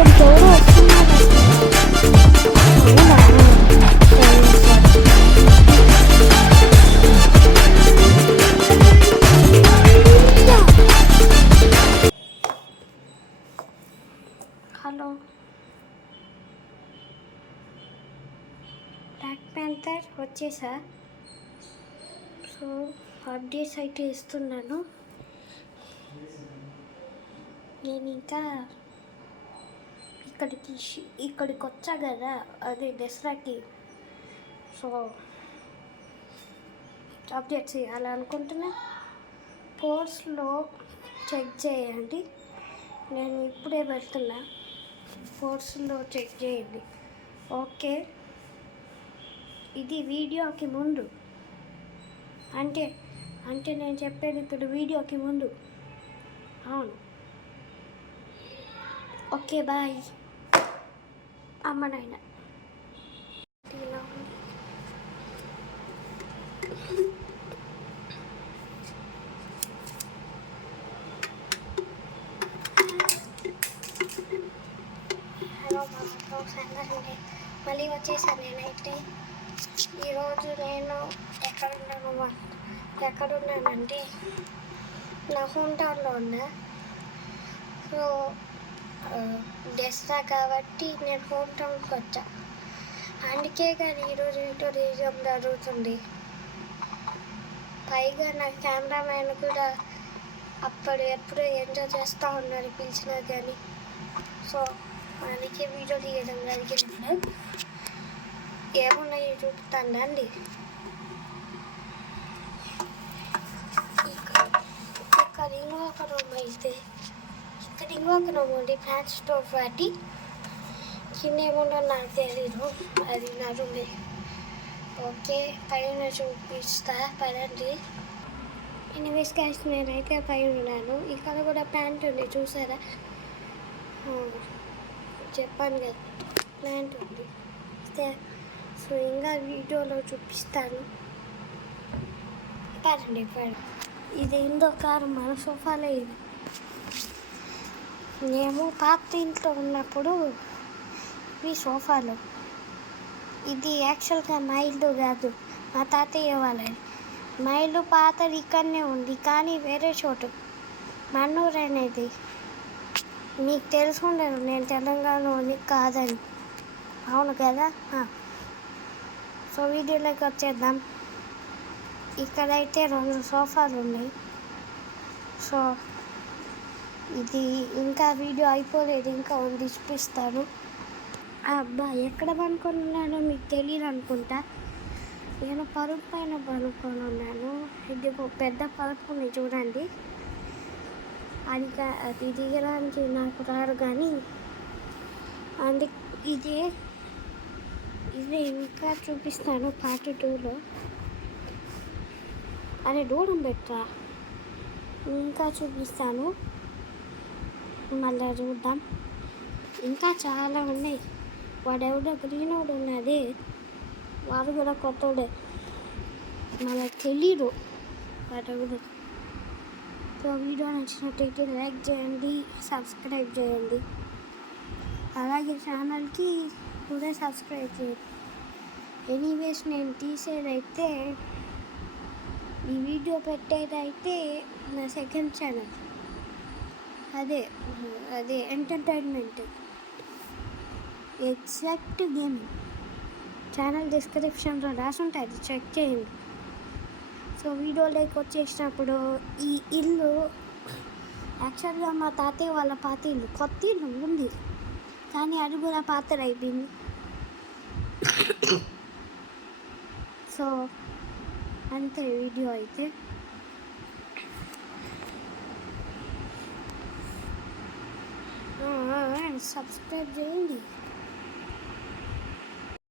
ఇక్కడికి ఎవరు వస్తున్నారు. హలో, బ్లాక్ ప్యాంథర్ వచ్చేసా. సో అప్డేట్స్ అయితే ఇస్తున్నాను. నేను ఇంకా ఇక్కడికి వచ్చా కదా, అదే దసరాకి. సో అప్డేట్స్ చేయాలనుకుంటున్నా. పోస్ట్లో చెక్ చేయండి. నేను ఇప్పుడే వెళ్తున్నా. పోస్ట్లో చెక్ చేయండి. ఓకే, ఇది వీడియోకి ముందు అంటే నేను చెప్పేది ఇప్పుడు వీడియోకి ముందు. అవును, ఓకే, బాయ్. అమ్మ నాయన ఇలా ఉంది. హలో మా ఫ్రెండ్స్ అందరినీ మళ్ళీ వచ్చేసాను. నేనైతే ఈరోజు నేను ఎక్కడున్నానంటే నా హోమ్ టౌన్లో ఉన్నా. సో దసరా కాబట్టి నేను హోమ్ టౌన్కి వచ్చా. అందుకే కానీ ఈరోజు టూరిజం జరుగుతుంది. పైగా నా కెమెరామ్యాన్ కూడా ఎప్పుడు ఎంజాయ్ చేస్తూ ఉన్నారు పిలిచినా కానీ. సో అందుకే వీడియో తీయడం జరిగింది. ఏమున్నాయి చూపుతానండి. ఇక్కడ ఇంకొక రూమ్ అయితే, ఇక్కడ ఇంకొక రూమ్ ఉంది ఫ్లాట్ స్టోవ్ వాటి కింద ఏముండో నాకు తెలీదు. అది నా రూమే. ఓకే, పైన చూపిస్తా పదండి. ఎనీవేస్ గైస్, నేనైతే పైన ఉన్నాను. ఇక్కడ కూడా ప్లాంట్ ఉంది చూసారా. చెప్పాను కదా ప్లాంట్ ఉంది. సో ఇంకా వీడియోలో చూపిస్తాను. పదండి. ఇది ఇందో కారు, మన సోఫాలో. ఇది మేము పాత ఇంట్లో ఉన్నప్పుడు ఈ సోఫాలో. ఇది యాక్చువల్గా మా ఇల్లు కాదు, మా తాతయ్య వాళ్ళది. మా ఇల్లు పాతది ఇక్కడనే ఉంది, కానీ వేరే చోటు. మన్నూరు అనేది మీకు తెలిసి ఉండదు, నేను తెలంగాణలోని కాదని. అవును కదా. సో వీడియోలోకి వచ్చేద్దాం. ఇక్కడైతే 2 సోఫాలు ఉన్నాయి. సో ఇది ఇంకా వీడియో అయిపోలేదు, ఇంకా ఉంది, చూపిస్తాను. అబ్బా, ఎక్కడ పనుకొని మీకు తెలియదు అనుకుంటా. నేను పరుపు పైన పనుకొని ఉన్నాను. ఇది పెద్ద పరుపు ఉంది చూడండి. అది దిగడానికి నాకు రారు, కానీ ఇది ఇంకా చూపిస్తాను పార్ట్ 2లో. అరే దూరం పెట్టరా, ఇంకా చూపిస్తాను. మళ్ళీ చూద్దాం. ఇంకా చాలా ఉన్నాయి. వాడెవడో గ్రీనోడు ఉన్నది, వాడు కూడా కొత్తోడే, మనకు తెలీదు వాడెవడు. సో వీడియో నచ్చినట్టయితే లైక్ చేయండి, సబ్స్క్రైబ్ చేయండి. అలాగే ఛానల్కి కూడా సబ్స్క్రైబ్ చేయండి. ఎనీవేస్, నేను తీసేదైతే, ఈ వీడియో పెట్టేదైతే నా సెకండ్ ఛానల్. అదే ఎంటర్టైన్మెంట్, ఎగ్జాక్ట్ గేమింగ్. ఛానల్ డిస్క్రిప్షన్లో రాసి ఉంటుంది, చెక్ చేయండి. సో వీడియోలోకి వచ్చేసినప్పుడు, ఈ ఇల్లు యాక్చువల్గా మా తాతయ్య వాళ్ళ పాత ఇల్లు. కొత్త ఇల్లు ఉంది, కానీ అది కూడా పాతది అయిపోయింది. సో అంతే వీడియో అయితే. సబ్స్క్రైబ్ చేయండి.